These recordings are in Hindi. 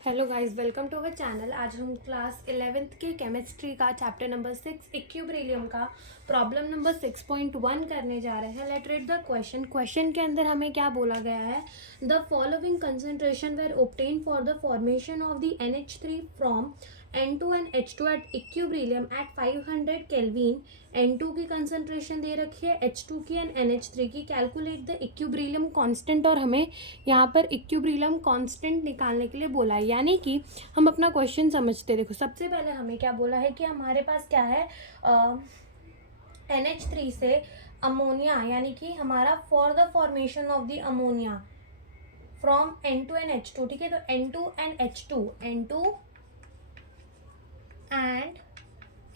Hello guys, welcome to our channel. आज हम क्लास 11th के केमिस्ट्री का चैप्टर नंबर 6 इक्विलिब्रियम का प्रॉब्लम नंबर 6.1 करने जा रहे हैं। लेट रीड द क्वेश्चन के अंदर हमें क्या बोला गया है। The following concentration were obtain for the formation of the NH3 from N2 and H2 at equilibrium at 500 kelvin. N2 की कंसंट्रेशन दे रखी है, H2 की एंड NH3 की। कैलकुलेट द इक्विलिब्रियम कांस्टेंट, और हमें यहाँ पर इक्विलिब्रियम कांस्टेंट निकालने के लिए बोला है। यानी कि हम अपना क्वेश्चन समझते। देखो, सबसे पहले हमें क्या बोला है कि हमारे पास क्या है, NH3 से अमोनिया, यानी कि हमारा for the formation of the ammonia from N2 and H2। ठीक है, तो N2 and H2 and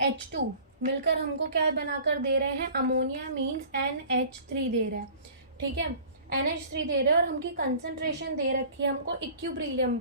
H2 मिलकर हमको क्या बनाकर दे रहे हैं, अमोनिया मीन्स NH3 दे रहे हैं। ठीक है, NH3 दे रहे हैं और हमकी कंसंट्रेशन दे रखी है हमको इक्विलिब्रियम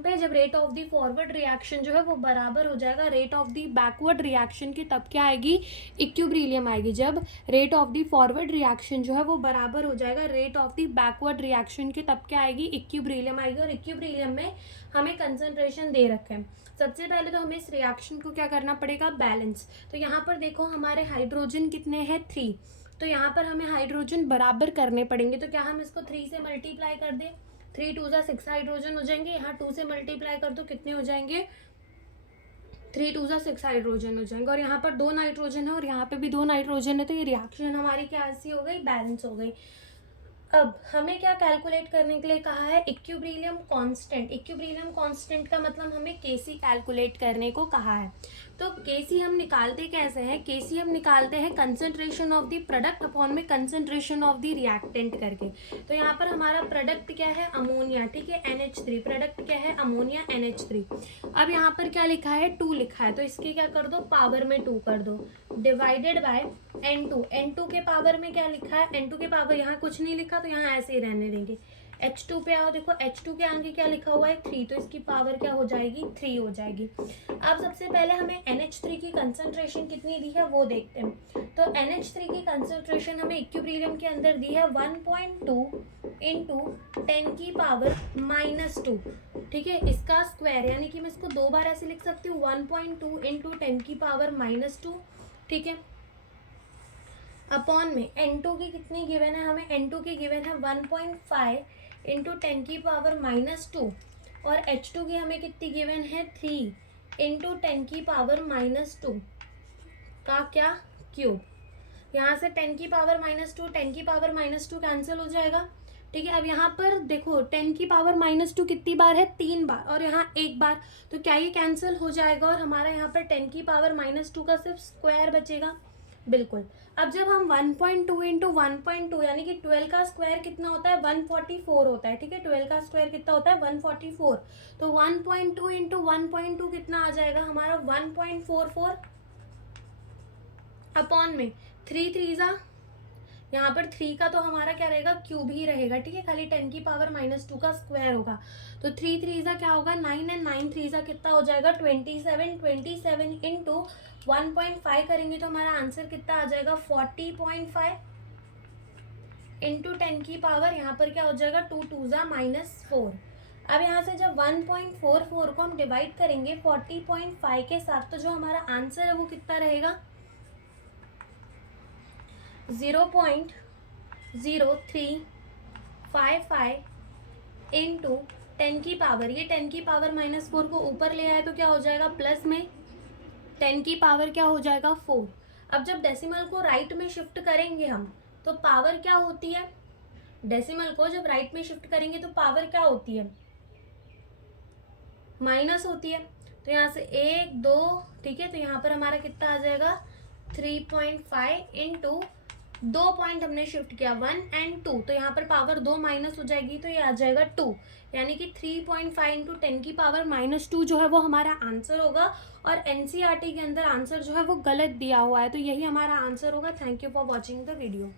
पे जब rate of the forward reaction जो है वो बराबर हो जाएगा rate of the backward reaction की, तब क्या आएगी, इक्विलिब्रियम आएगी। जब rate of the forward reaction जो है वो बराबर हो जाएगा rate of the backward reaction की, तब क्या आएगी, इक्विलिब्रियम आएगी। और इक्विलिब्रियम में हमें कंसंट्रेशन दे रखे हैं। सबसे पहले तो हमें इस रिएक्शन को क्या करना पड़ेगा, बैलेंस। तो यहाँ पर देखो हमारे हाइड्रोजन कितने हैं, 3। तो यहाँ पर हमें हाइड्रोजन बराबर करने पड़ेंगे। तो क्या हम इसको 3 से मल्टीप्लाई कर दें, 3 2 जा 6 हाइड्रोजन हो जाएंगे। यहाँ 2 से मल्टीप्लाई कर दो, कितने हो जाएंगे, 3 2 जा 6 हाइड्रोजन हो जाएंगे। और यहाँ पर 2 नाइट्रोजन है और यहाँ पे भी 2 नाइट्रोजन है, तो ये रिएक्शन हमारी क्या ऐसी हो गई, बैलेंस हो गई। अब हमें क्या कैलकुलेट करने के लिए कहा है, इक्विलिब्रियम कांस्टेंट। इक्विलिब्रियम कांस्टेंट का मतलब हमें केसी कैलकुलेट करने को कहा है। तो केसी हम निकालते कैसे हैं, केसी हम निकालते हैं concentration of the product upon में कंसंट्रेशन ऑफ द रिएक्टेंट करके। तो यहाँ पर हमारा प्रोडक्ट क्या है, अमोनिया। ठीक है, NH3 प्रोडक्ट क्या है, अमोनिया NH3। अब यहाँ पर क्या लिखा है, 2 लिखा है, तो इसके क्या कर दो, पावर में 2 कर दो, डिवाइडेड बाय N2 के पावर में क्या लिखा है, N2 के पावर, यहाँ कुछ नहीं लिखा तो यहाँ ऐसे ही रहने देंगे। H2 पे आओ, देखो H2 के आगे क्या लिखा हुआ है, 3, तो इसकी पावर क्या हो जाएगी, 3 हो जाएगी। अब सबसे पहले हमें NH3 की कंसंट्रेशन कितनी दी है वो देखते हैं। तो NH3 की कंसंट्रेशन हमें इक्विलिब्रियम के अंदर दी है 1.2 इंटू 10 की पावर -2। ठीक है, इसका स्क्वायर, यानी कि मैं इसको 2 बार ऐसे लिख सकती हूँ, 1.2 इंटू 10 की पावर -2। ठीक है, अपॉन में N2 की कितनी गिवन है हमें, N2 की गिवन है 1.5 इंटू 10 की पावर -2। और H2 की हमें कितनी गिवन है, 3 इंटू 10 की पावर -2 का क्या, क्यूब। यहाँ से 10 की पावर -2 10 की पावर -2 कैंसिल हो जाएगा। ठीक है, अब यहाँ पर देखो 10 की पावर -2 कितनी बार है, 3 बार, और यहाँ 1 बार, तो क्या ये कैंसिल हो जाएगा और हमारा यहाँ पर 10 की पावर -2 का सिर्फ स्क्वायर बचेगा। बिल्कुल। अब जब हम 1.2 इंटू 1.2 यानी कि 12 का स्क्वायर कितना होता है, 144 होता है। ठीक है, 12 का स्क्वायर कितना होता है, 144। तो 1.2 इंटू 1.2 कितना आ जाएगा हमारा, 1.44 अपॉन में 3 3 जा, यहाँ पर 3 का तो हमारा क्या रहेगा, क्यूब ही रहेगा। ठीक है, खाली 10 की पावर -2 का स्क्वायर होगा। तो 3 3 जा क्या होगा, 9, एंड 9 3 जा कितना हो जाएगा, 27 इंटू 1.5 करेंगे तो हमारा आंसर कितना आ जाएगा, 40.5 इंटू 10 की पावर, यहाँ पर क्या हो जाएगा, 2 2 जा -4। अब यहाँ से जब 1.44 को हम डिवाइड करेंगे 40.5 के साथ, तो जो हमारा आंसर है वो कितना रहेगा, 0.0355 इंटू 10 की पावर, ये 10 की पावर -4 को ऊपर ले आए तो क्या हो जाएगा, प्लस में 10 की पावर क्या हो जाएगा, 4। अब जब डेसिमल को राइट में शिफ्ट करेंगे हम, तो पावर क्या होती है, डेसिमल को जब राइट में शिफ्ट करेंगे तो पावर क्या होती है, माइनस होती है। तो यहाँ से 1 2, ठीक है, तो यहाँ पर हमारा कितना आ जाएगा, 3.5 इंटू 2 पॉइंट हमने शिफ्ट किया 1 एंड 2, तो यहाँ पर पावर 2 माइनस हो जाएगी, तो ये आ जाएगा 2। यानी कि 3.5 इंटू 10 की पावर -2 जो है वो हमारा आंसर होगा। और NCERT के अंदर आंसर जो है वो गलत दिया हुआ है, तो यही हमारा आंसर होगा। Thank you for watching the video.